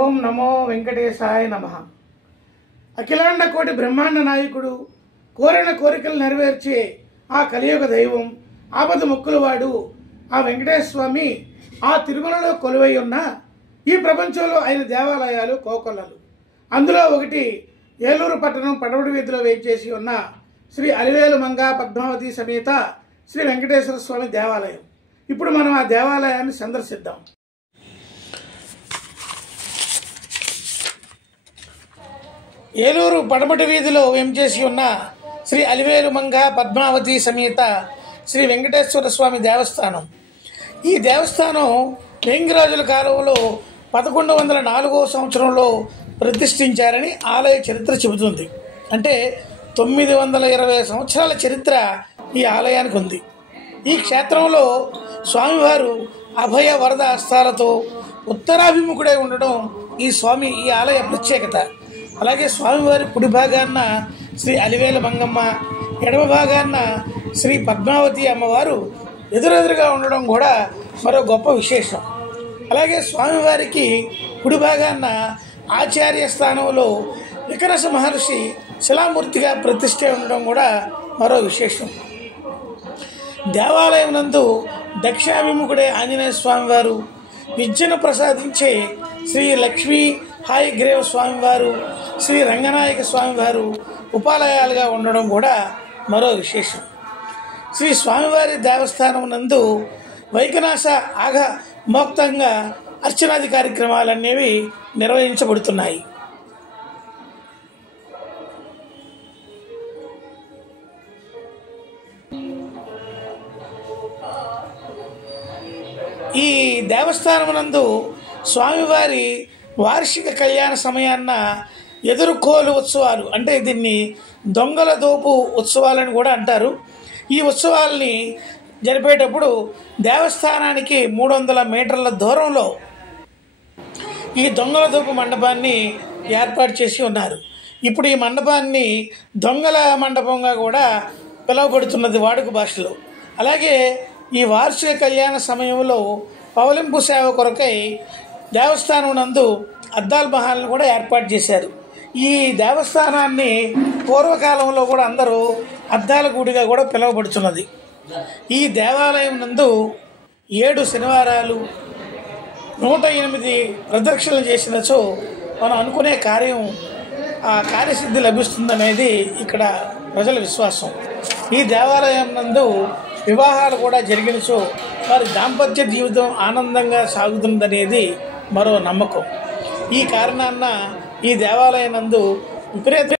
ఓం నమో వెంకటేశాయ నమః. అఖిలాండ కోటి బ్రహ్మాండ నాయకుడు, కోరిన కోరికలు నెరవేర్చే ఆ కలియుగ దైవం, ఆపద మొక్కులవాడు ఆ వెంకటేశ్వర స్వామి ఆ తిరుమలలో కొలువై ఉన్న ఈ ప్రపంచంలో ఆయన దేవాలయాలు కోకొల్లలు. అందులో ఒకటి ఏలూరు పట్టణం పడవడి వీధిలో వేయించేసి ఉన్న శ్రీ అలివేలు మంగ పద్మావతి సమేత శ్రీ వెంకటేశ్వర స్వామి దేవాలయం. ఇప్పుడు మనం ఆ దేవాలయాన్ని సందర్శిద్దాం. ఏలూరు పడమటి వీధిలో వేంచేసి ఉన్న శ్రీ అలివేలు మంగ పద్మావతి సమేత శ్రీ వెంకటేశ్వర స్వామి దేవస్థానం. ఈ దేవస్థానం వేంగిరాజుల కాలంలో 1104వ సంవత్సరంలో ప్రతిష్ఠించారని ఆలయ చరిత్ర చెబుతుంది. అంటే 920 సంవత్సరాల చరిత్ర ఈ ఆలయానికి ఉంది. ఈ క్షేత్రంలో స్వామివారు అభయ వరద హస్తాలతో ఉత్తరాభిముఖుడై ఉండడం ఈ ఆలయ ప్రత్యేకత. అలాగే స్వామివారి కుడి భాగాన్న శ్రీ అలివేల మంగమ్మ, ఎడమ భాగాన్న శ్రీ పద్మావతి అమ్మవారు ఎదురెదురుగా ఉండడం కూడా మరో గొప్ప విశేషం. అలాగే స్వామివారికి కుడి భాగాన్న ఆచార్య స్థానంలో వికరస మహర్షి శిలామూర్తిగా ప్రతిష్ఠ ఉండడం కూడా మరో విశేషం. దేవాలయం నందు దక్షిణాభిముఖుడే ఆంజనేయ స్వామివారు, విద్యను ప్రసాదించే శ్రీ లక్ష్మీ హాయగ్రీవ స్వామివారు, శ్రీ రంగనాయక స్వామివారు ఉపాలయాలుగా ఉండడం కూడా మరో విశేషం. శ్రీ స్వామివారి దేవస్థానం నందు వైఖనాస మోక్తంగా అర్చనాది కార్యక్రమాలనేవి నిర్వహించబడుతున్నాయి. ఈ దేవస్థానం నందు స్వామివారి వార్షిక కళ్యాణ సమయాన్న ఎదురుకోలు ఉత్సవాలు, అంటే దీన్ని దొంగల దోపు ఉత్సవాలని కూడా అంటారు. ఈ ఉత్సవాల్ని జరిపేటప్పుడు దేవస్థానానికి 300 మీటర్ల దూరంలో ఈ దొంగల దోపు మండపాన్ని ఏర్పాటు చేసి ఉన్నారు. ఇప్పుడు ఈ మండపాన్ని దొంగల మండపంగా కూడా పిలువబడుతున్నది వాడుక భాషలో. అలాగే ఈ వార్షిక కళ్యాణ సమయంలో పవలింపు సేవ కొరకై దేవస్థానం నందు అద్దాల మహాల్ని కూడా ఏర్పాటు చేశారు. ఈ దేవస్థానాన్ని పూర్వకాలంలో కూడా అందరూ అద్దాల గుడిగా కూడా పిలువబడుతున్నది. ఈ దేవాలయం నందు 7 శనివారాలు 108 ప్రదక్షిణలు చేసినచో మనం అనుకునే ఆ కార్యసిద్ధి లభిస్తుందనేది ఇక్కడ ప్రజల విశ్వాసం. ఈ దేవాలయం నందు వివాహాలు కూడా జరిగినచో వారి దాంపత్య జీవితం ఆనందంగా సాగుతుందనేది మరో నమ్మకం. ఈ కారణాన్న ఈ దేవాలయం నందు విపరీత